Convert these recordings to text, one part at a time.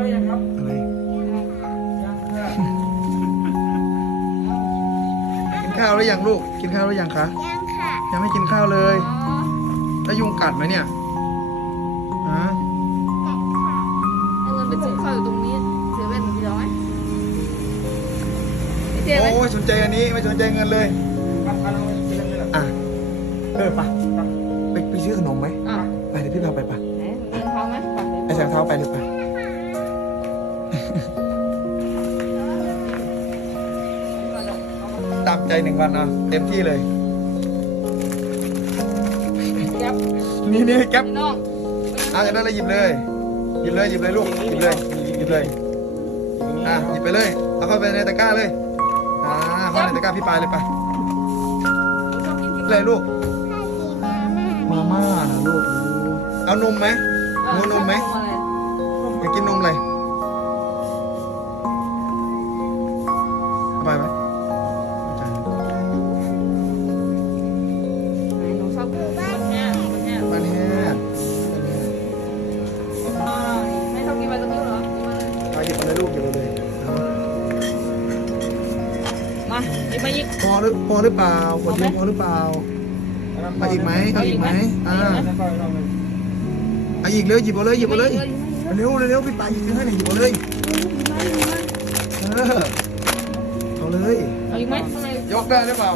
กินข้าวหรือยังครับอะไรยังค่ะกินข้าวหรือยังลูก กินข้าวหรือยังคะ ยังค่ะยังไม่กินข้าวเลยอ๋อแล้วยุงกัดไหมเนี่ยฮะเอาเงินไปซื้อข้าวอยู่ตรงนี้ซื้อเป็นกี่ร้อยพี่เจไหมโอ้ยสนใจอันนี้ไม่สนใจเงินเลยครับครับเราไปกันเลยเหรออะเออไปครับไปไปซื้อขนมไหมอะไปเดี๋ยวพี่พาไปไปไหนเงินเขาไหมฝากไอ้แสงเท้าไปเลยไป ตามใจหนึ่งวันอะเต็มที่เลย แก๊ปนี่นี่แก๊ปพี่น้องอะจะได้เลยหยิบเลยหยิบเลยหยิบเลยลูกหยิบเลยหยิบเลยอะหยิบไปเลยเอาเข้าไปในตะกร้าเลยอ่าเข้าในตะกร้าพี่ปลายเลยไปชอบกินกินเลยลูกถ้ากินมาม่ามาม่านะลูกเอานมไหมเออหนูนมไหมชอบอะไรอยากกินนมอะไร กินมาเลยไปหยิบมาเลยลูกหยิบมาเลยเอามาหยิบมาอีก พอหรือพอหรือเปล่าขวดเดียวพอหรือเปล่ามาอีกไหมเอาอีกไหมอ่าแล้วก็เราเลยเอาอีกเลยหยิบมาเลยหยิบมาเลยเร็วเร็วพี่ปลายหยิบให้หน่อยหยิบมาเลยเออเอาเลยเอาอีกไหมข้างในยกได้หรือเปล่า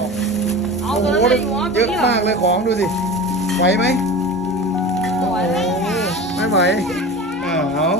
เอาโอ้ตัวโหนั้นเลยหัวเยอะมากเลยของดูสิไหวไหมไหวไหมไม่ไหวเออเอา